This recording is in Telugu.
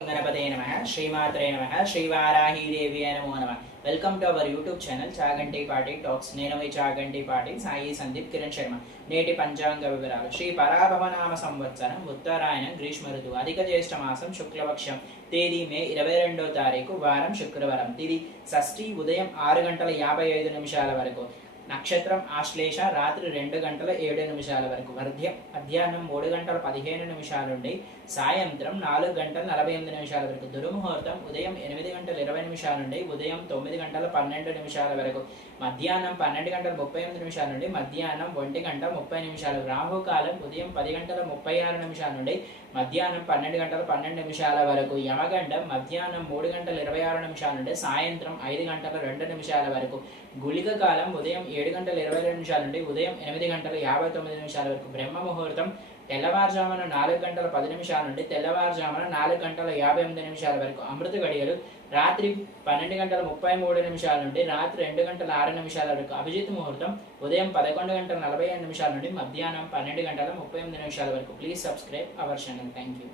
गणपते नमः श्रीमात्रे नमः श्रीवाराहीदेवी नमो नमः welcome to our YouTube channel Chaganti పాటి టాక్స్. నేను మీ చాగంటి పాటి సాయి సందీప్ కిరణ్ శర్మ. నేటి పంచాంగ వివరాలు. శ్రీ పరాభవనామ సంవత్సరం ఉత్తరాయణం గ్రీష్మ ఋతువు అధిక జ్యేష్ఠ మాసం శుక్లపక్షం తేదీ మే 22వ తారీఖు వారం శుక్రవారం తిది షష్ఠి ఉదయం 6:55 వరకు నక్షత్రం ఆశ్లేష రాత్రి 2:07 వరకు వర్ధ్యం మధ్యాహ్నం 3:15 నుండి సాయంత్రం 4:48 వరకు దుర్ముహూర్తం ఉదయం 8:20 నుండి ఉదయం 9:12 వరకు మధ్యాహ్నం 12:38 నుండి మధ్యాహ్నం 1:30 రాహుకాలం ఉదయం 10:36 నుండి మధ్యాహ్నం 12:12 వరకు యమగండం మధ్యాహ్నం 3:26 నుండి సాయంత్రం 5:02 వరకు గుళిక కాలం ఉదయం 7:22 నుండి ఉదయం 8:59 వరకు బ్రహ్మ ముహూర్తం తెల్లవారుజామున 4:10 నుండి తెల్లవారుజామున 4:58 వరకు అమృత గడియలు రాత్రి 12:33 నుండి రాత్రి 2:06 వరకు అభిజిత్ ముహూర్తం ఉదయం 11:47 నుండి మధ్యాహ్నం 12:38 వరకు. Please subscribe our channel. Thank you.